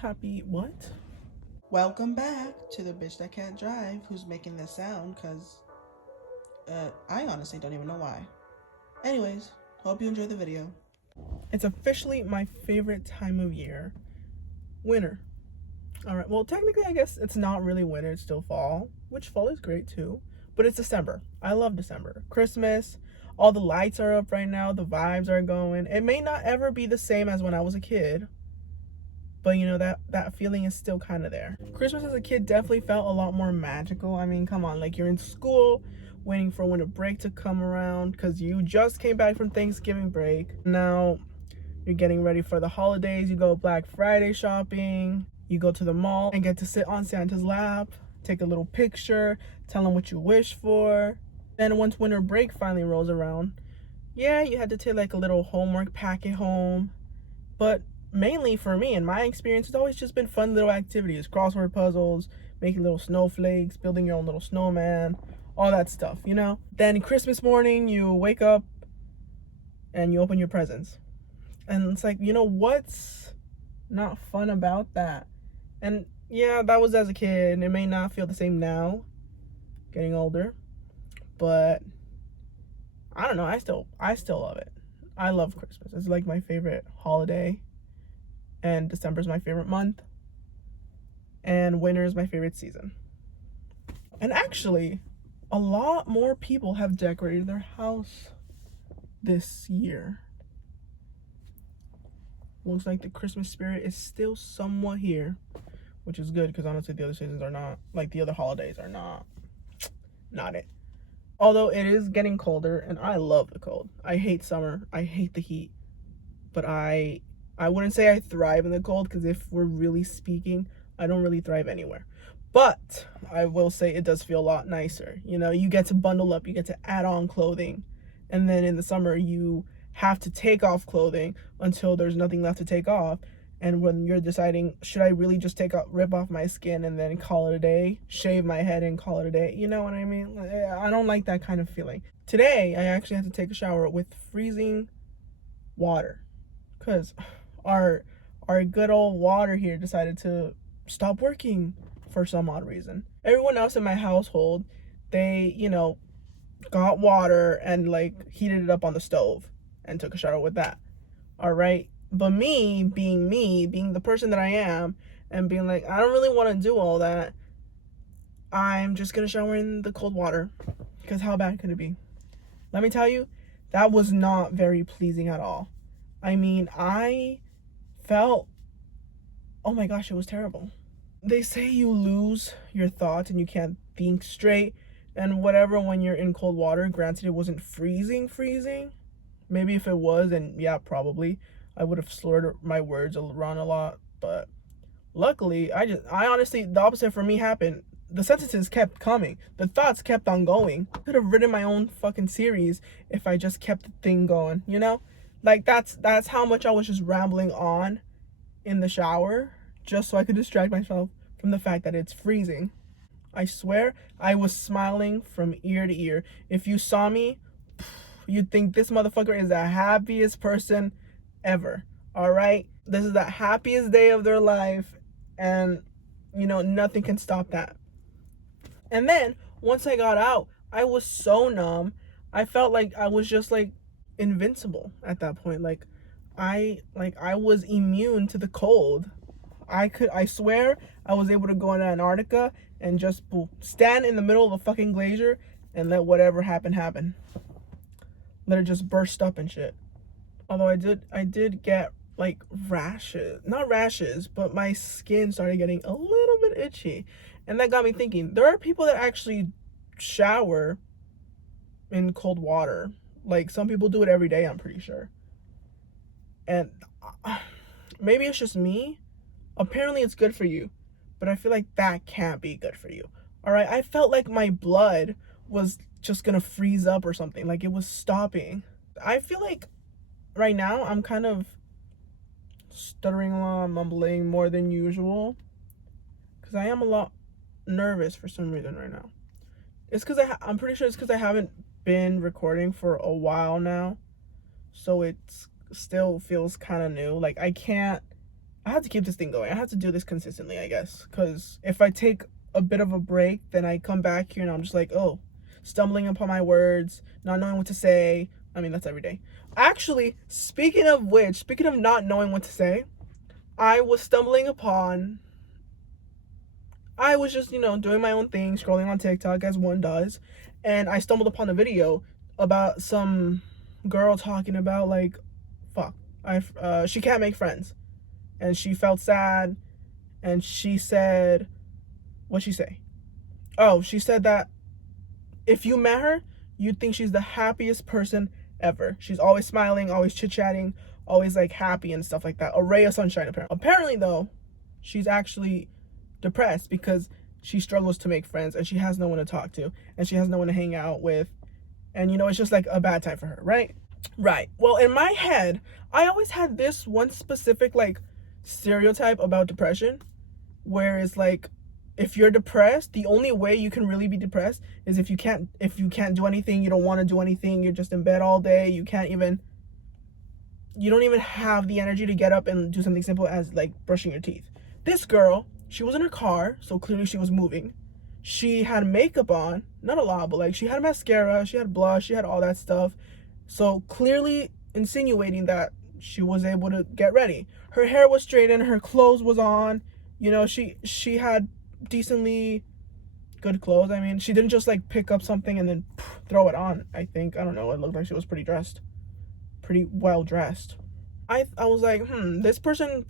Happy what? Welcome back to the bitch that can't drive who's making this sound because I honestly don't even know why. Anyways, hope you enjoyed the video. It's officially my favorite time of year. Winter. Alright, well, technically, I guess it's not really winter, it's still fall, which fall is great too. But it's December. I love December. Christmas, all the lights are up right now, the vibes are going. It may not ever be the same as when I was a kid, but that feeling is still kind of there. Christmas as a kid definitely felt a lot more magical. I mean, come on, like you're in school waiting for winter break to come around because you just came back from Thanksgiving break. Now you're getting ready for the holidays. You go Black Friday shopping, you go to the mall and get to sit on Santa's lap, take a little picture, tell him what you wish for. Then once winter break finally rolls around, yeah, you had to take like a little homework packet home, but mainly for me, in my experience, it's always just been fun little activities, crossword puzzles, making little snowflakes, building your own little snowman, all that stuff, Then Christmas morning, you wake up and you open your presents. And it's like, what's not fun about that? And yeah, that was as a kid. It may not feel the same now, getting older, but I don't know. I still love it. I love Christmas. It's like my favorite holiday, and December's my favorite month, and winter is my favorite season. And actually, a lot more people have decorated their house this year. Looks like the Christmas spirit is still somewhat here, which is good because honestly, the other seasons are not, like the other holidays are not it. Although it is getting colder, and I love the cold. I hate summer. I hate the heat. But I wouldn't say I thrive in the cold because if we're really speaking, I don't really thrive anywhere. But I will say it does feel a lot nicer. You get to bundle up, you get to add on clothing. And then in the summer, you have to take off clothing until there's nothing left to take off. And when you're deciding, should I really just rip off my skin and then call it a day, shave my head and call it a day? You know what I mean? I don't like that kind of feeling. Today, I actually had to take a shower with freezing water because our good old water here decided to stop working for some odd reason. Everyone else in my household, they, got water and like heated it up on the stove and took a shower with that. All right. But me, being the person that I am, and being like, I don't really want to do all that, I'm just going to shower in the cold water. Because how bad could it be? Let me tell you, that was not very pleasing at all. I mean, I felt, oh my gosh, it was terrible. They say you lose your thoughts and you can't think straight and whatever when you're in cold water. Granted, it wasn't freezing. Maybe if it was, then yeah, probably I would have slurred my words around a lot. But luckily, I honestly, the opposite for me happened. The sentences kept coming. The thoughts kept on going. I could have written my own fucking series if I just kept the thing going, Like that's how much I was just rambling on in the shower just so I could distract myself from the fact that it's freezing. I swear, I was smiling from ear to ear. If you saw me, you'd think this motherfucker is the happiest person ever. All right? This is the happiest day of their life, and nothing can stop that. And then once I got out, I was so numb. I felt like I was just like invincible at that point. I was immune to the cold. I swear I was able to go into Antarctica and just stand in the middle of a fucking glacier and let whatever happen. Let it just burst up and shit. Although I did get like rashes. Not rashes, but my skin started getting a little bit itchy. And that got me thinking, there are people that actually shower in cold water. Like some people do it every day, I'm pretty sure. And maybe it's just me. Apparently it's good for you, but I feel like that can't be good for you. All right, I felt like my blood was just gonna freeze up or something, like it was stopping. I feel like right now I'm kind of stuttering a lot, mumbling more than usual, because I am a lot nervous for some reason right now. It's because I'm pretty sure it's because I haven't been recording for a while now, so it still feels kind of new. Like I can't I have to keep this thing going. I have to do this consistently, I guess. Because if I take a bit of a break, then I come back here and I'm just like, oh, stumbling upon my words, not knowing what to say. I mean, that's every day. Actually, speaking of which, speaking of not knowing what to say, I was just, doing my own thing, scrolling on TikTok as one does, and I stumbled upon a video about some girl talking about, like, fuck, she can't make friends, and she felt sad, and she said, what'd she say? Oh, she said that if you met her, you'd think she's the happiest person ever. She's always smiling, always chit-chatting, always, like, happy and stuff like that. A ray of sunshine, apparently. Apparently, though, she's actually depressed because she struggles to make friends, and she has no one to talk to, and she has no one to hang out with, and, it's just, like, a bad time for her, right? Right. Well, in my head, I always had this one specific, like, stereotype about depression, where it's, like, if you're depressed, the only way you can really be depressed is if you can't do anything, you don't want to do anything, you're just in bed all day, you don't even have the energy to get up and do something simple as, like, brushing your teeth. This girl, she was in her car, so clearly she was moving. She had makeup on, not a lot, but, like, she had mascara, she had blush, she had all that stuff. So clearly insinuating that she was able to get ready. Her hair was straightened, her clothes was on, she had decently good clothes. I mean, she didn't just, like, pick up something and then throw it on, I think. I don't know, it looked like she was pretty well dressed. I was like, this person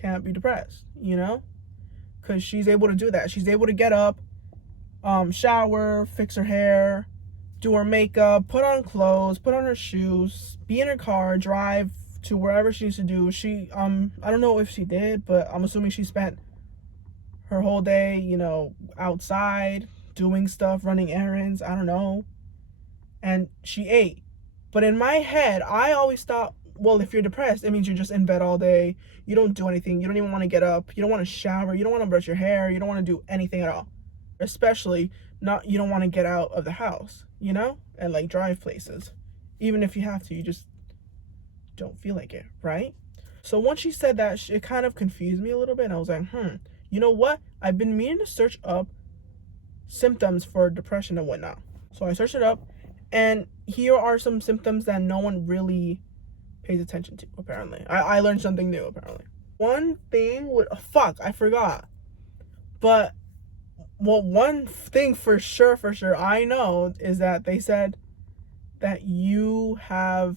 can't be depressed, because she's able to do that. She's able to get up, shower, fix her hair, do her makeup, put on clothes, put on her shoes, be in her car, drive to wherever she needs to do. She I don't know if she did, but I'm assuming she spent her whole day, outside doing stuff, running errands, I don't know. And she ate. But in my head, I always thought, well, if you're depressed, it means you're just in bed all day. You don't do anything. You don't even want to get up. You don't want to shower. You don't want to brush your hair. You don't want to do anything at all. Especially you don't want to get out of the house, and, like, drive places. Even if you have to, you just don't feel like it, right? So once she said that, it kind of confused me a little bit. And I was like, you know what? I've been meaning to search up symptoms for depression and whatnot. So I searched it up, and here are some symptoms that no one really pays attention to, apparently. I learned something new, apparently. One thing I forgot. But, well, one thing for sure I know is that they said that you have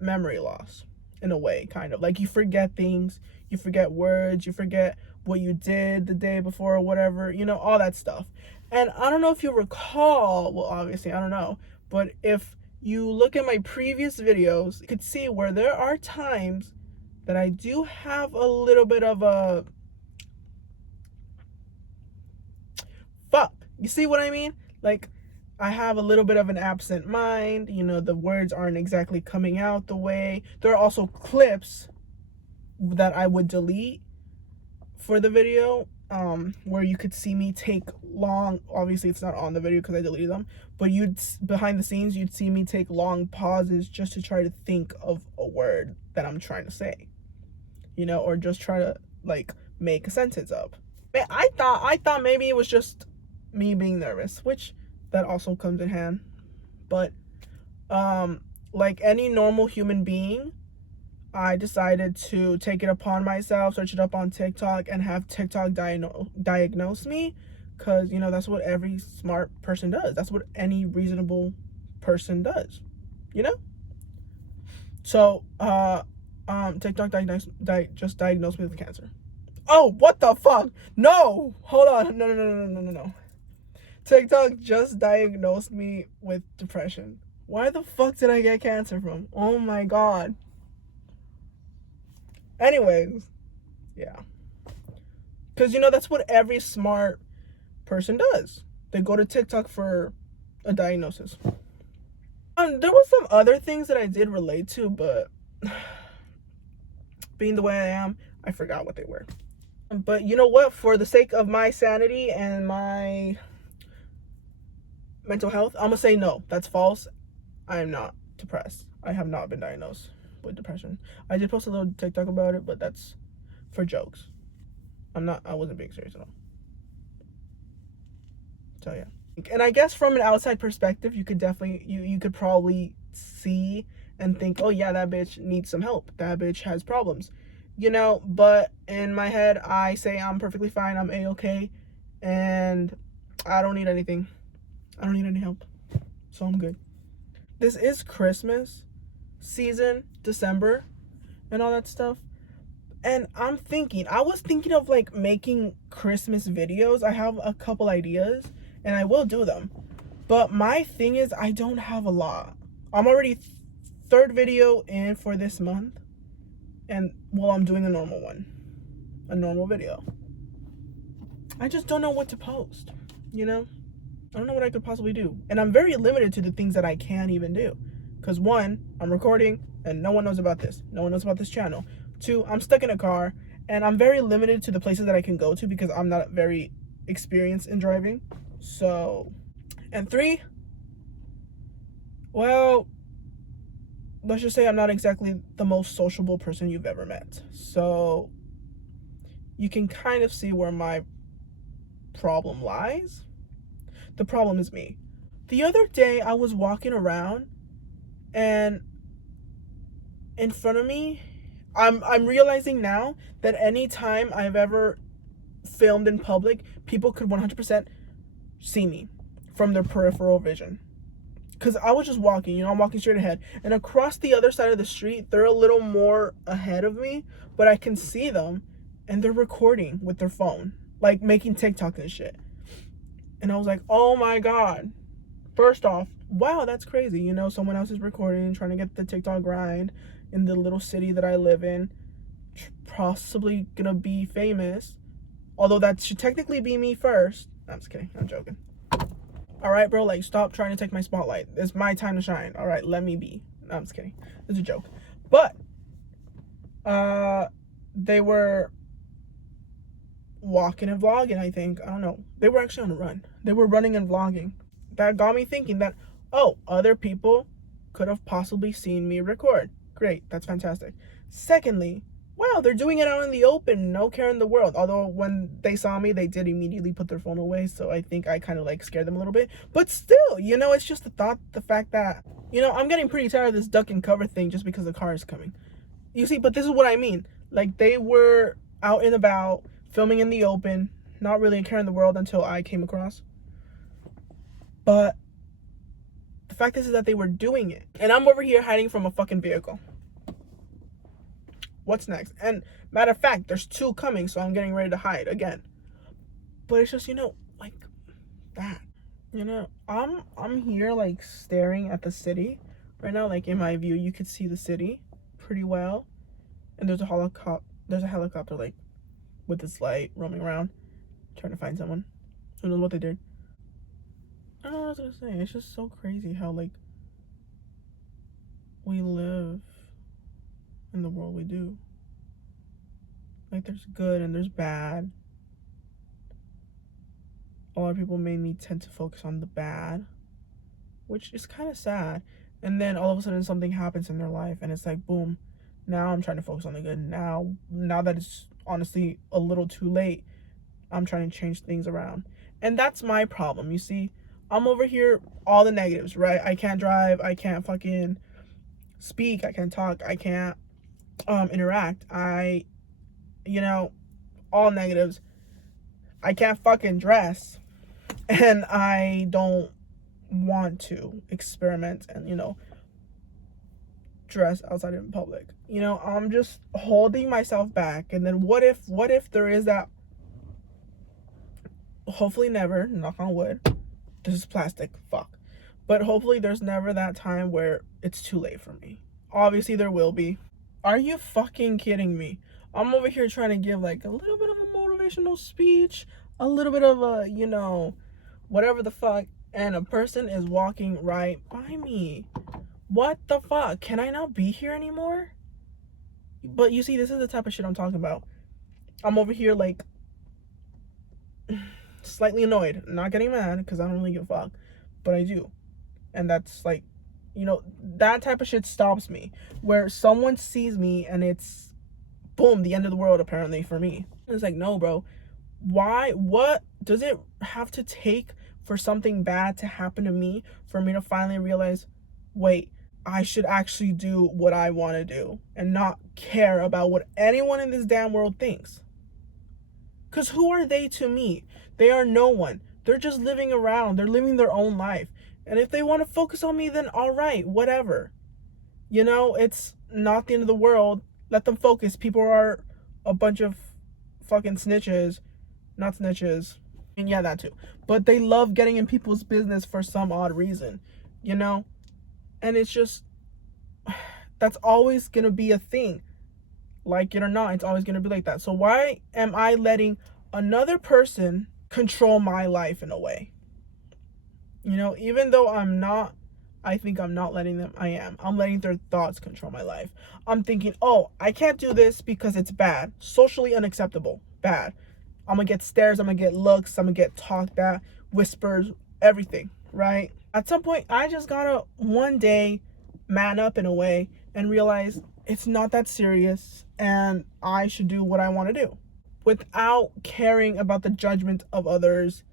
memory loss, in a way, kind of. Like, you forget things, you forget words, you forget what you did the day before or whatever, all that stuff. And I don't know if you recall, well, obviously, I don't know, but if you look at my previous videos, you could see where there are times that I do have a little bit of a you see what I mean? Like, I have a little bit of an absent mind, the words aren't exactly coming out the way. There are also clips that I would delete for the video, where you could see me take long, obviously it's not on the video because I deleted them, but behind the scenes, you'd see me take long pauses just to try to think of a word that I'm trying to say, or just try to, like, make a sentence up. Man, I thought maybe it was just me being nervous, which that also comes in hand, but like any normal human being, I decided to take it upon myself, search it up on TikTok, and have TikTok diagnose me, because that's what every smart person does. That's what any reasonable person does, so TikTok just diagnosed me with cancer. Oh, what the fuck? No, hold on, no. TikTok just diagnosed me with depression. Why the fuck did I get cancer from? Oh my god. Anyways, yeah. Because, that's what every smart person does. They go to TikTok for a diagnosis. There was some other things that I did relate to, but being the way I am, I forgot what they were. But you know what? For the sake of my sanity and my mental health, I'm gonna say no. That's false. I am not depressed. I have not been diagnosed with depression. I did post a little TikTok about it, but that's for jokes. I wasn't being serious at all. So yeah. And I guess from an outside perspective, you could definitely, you could probably see and think, oh yeah, that bitch needs some help. That bitch has problems. You know, but in my head, I say I'm perfectly fine. I'm A-okay. And I don't need anything. I don't need any help. So I'm good. This is Christmas season, December, and all that stuff. And I was thinking of like making Christmas videos. I have a couple ideas and I will do them. But my thing is, I don't have a lot. I'm already third video in for this month. And well, I'm doing a normal one. A normal video. I just don't know what to post, you know? I don't know what I could possibly do. And I'm very limited to the things that I can even do. Because one, I'm recording and no one knows about this. No one knows about this channel. Two, I'm stuck in a car and I'm very limited to the places that I can go to because I'm not very experienced in driving. So, and three, well, let's just say I'm not exactly the most sociable person you've ever met. So you can kind of see where my problem lies. The problem is me. The other day I was walking around and in front of me, I'm realizing now that any time I've ever filmed in public, people could 100% see me from their peripheral vision. Because I was just walking, you know, I'm walking straight ahead. And across the other side of the street, they're a little more ahead of me, but I can see them and they're recording with their phone, like making TikTok and shit. And I was like, oh my God. First off, wow, that's crazy. You know, someone else is recording, trying to get the TikTok grind in the little city that I live in. Possibly gonna be famous. Although that should technically be me first. I'm just kidding. I'm joking. All right, bro, like, stop trying to take my spotlight. It's my time to shine. All right, let me be. No, I'm just kidding. It's a joke. But they were walking and vlogging, I think. I don't know. They were actually on a run. They were running and vlogging. That got me thinking that, oh, other people could have possibly seen me record. Great. That's fantastic. Secondly, wow, they're doing it out in the open, no care in the world. Although when they saw me, they did immediately put their phone away. So I think I kind of like scared them a little bit. But still, you know, it's just the fact that, you know, I'm getting pretty tired of this duck and cover thing just because the car is coming. You see, but this is what I mean. Like, they were out and about, filming in the open, not really a care in the world until I came across. But the fact is that they were doing it. And I'm over here hiding from a fucking vehicle. What's next? And matter of fact, there's two coming, so I'm getting ready to hide again. But it's just, you know, like that. You know, I'm here like staring at the city right now. Like in my view, you could see the city pretty well. And there's a helicopter like with its light roaming around, trying to find someone. Who knows what they did? I don't know what I was gonna say. It's just so crazy how like we live in the world we do. Like, there's good and there's bad. A lot of people mainly tend to focus on the bad, which is kind of sad. And then all of a sudden something happens in their life and it's like, boom, now I'm trying to focus on the good. Now that it's honestly a little too late, I'm trying to change things around. And that's my problem. You see, I'm over here, all the negatives, right? I can't drive, I can't fucking speak, I can't talk, I can't interact, you know, all negatives. I can't fucking dress, and I don't want to experiment and, you know, dress outside in public. You know, I'm just holding myself back. And then what if there is that, hopefully never, knock on wood, this is plastic, fuck, but hopefully there's never that time where it's too late for me. Obviously there will be. Are you fucking kidding me? I'm over here trying to give like a little bit of a motivational speech, a little bit of a, you know, whatever the fuck, and a person is walking right by me. What the fuck? Can I not be here anymore? But you see, this is the type of shit I'm talking about. I'm over here like slightly annoyed, not getting mad because I don't really give a fuck, but I do. And that's like, you know, that type of shit stops me, where someone sees me and it's boom, the end of the world apparently for me. It's like, no, bro. Why? What does it have to take for something bad to happen to me for me to finally realize, wait, I should actually do what I want to do and not care about what anyone in this damn world thinks? Because who are they to me? They are no one. They're just living around. They're living their own life. And if they want to focus on me, then all right, whatever. You know, it's not the end of the world. Let them focus. People are a bunch of fucking snitches. Not snitches. And yeah, that too. But they love getting in people's business for some odd reason. You know? And it's just, that's always going to be a thing. Like it or not, it's always going to be like that. So why am I letting another person control my life in a way? You know, even though I think I'm not letting them, I am. I'm letting their thoughts control my life. I'm thinking, oh, I can't do this because it's bad. Socially unacceptable. Bad. I'm going to get stares. I'm going to get looks. I'm going to get talked at, whispers, everything, right? At some point, I just got to one day man up in a way and realize it's not that serious and I should do what I want to do without caring about the judgment of others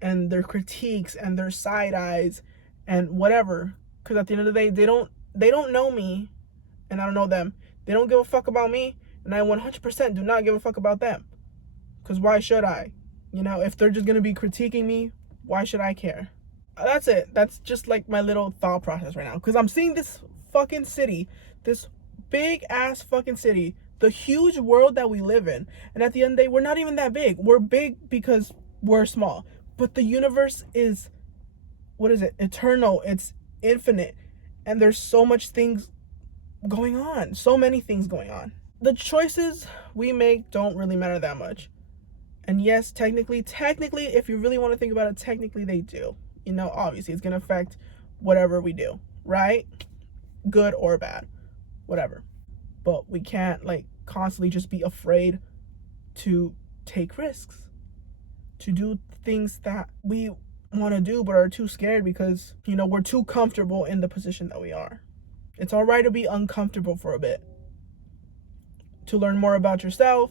and their critiques and their side eyes and whatever. Because at the end of the day, they don't know me and I don't know them. They don't give a fuck about me and I 100% do not give a fuck about them. Because why should I? You know, if they're just going to be critiquing me, why should I care? That's it. That's just like my little thought process right now. Because I'm seeing this fucking city, this big ass fucking city, the huge world that we live in. And at the end of the day, we're not even that big. We're big because we're small. But the universe is, what is it? Eternal. It's infinite. And there's so much things going on. So many things going on. The choices we make don't really matter that much. And yes, technically, if you really want to think about it, technically they do. You know, obviously, it's going to affect whatever we do, right? Good or bad, whatever. But we can't, like, constantly just be afraid to take risks, to do things that we want to do but are too scared because, you know, we're too comfortable in the position that we are. It's all right to be uncomfortable for a bit, to learn more about yourself,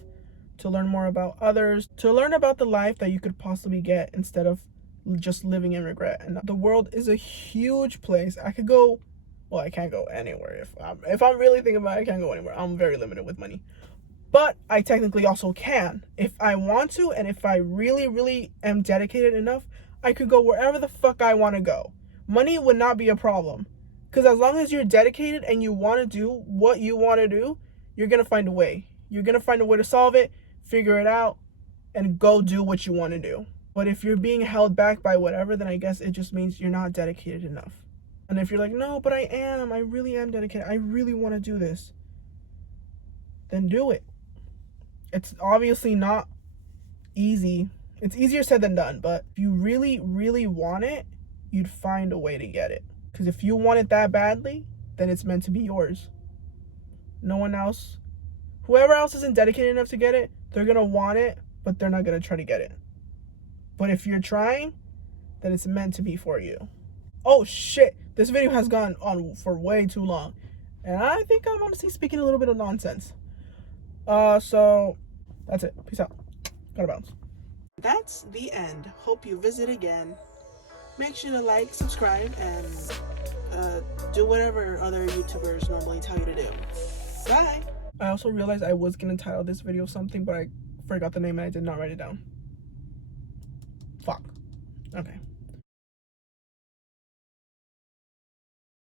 to learn more about others, to learn about the life that you could possibly get instead of just living in regret. And the world is a huge place. I could go, well, I can't go anywhere. If I'm really thinking about it, I can't go anywhere. I'm very limited with money. But I technically also can. If I want to, and if I really, really am dedicated enough, I could go wherever the fuck I want to go. Money would not be a problem. Because as long as you're dedicated and you want to do what you want to do, you're going to find a way. You're going to find a way to solve it, figure it out, and go do what you want to do. But if you're being held back by whatever, then I guess it just means you're not dedicated enough. And if you're like, no, but I really am dedicated, I really want to do this, then do it. It's obviously not easy. It's easier said than done, but if you really, really want it, you'd find a way to get it. Because if you want it that badly, then it's meant to be yours. No one else, whoever else isn't dedicated enough to get it, they're going to want it, but they're not going to try to get it. But if you're trying, then it's meant to be for you. Oh shit, this video has gone on for way too long. And I think I'm honestly speaking a little bit of nonsense. So that's it. Peace out. Gotta bounce. That's the end. Hope you visit again. Make sure to like, subscribe, and do whatever other YouTubers normally tell you to do. Bye. I also realized I was gonna title this video something, but I forgot the name and I did not write it down. Fuck. Okay.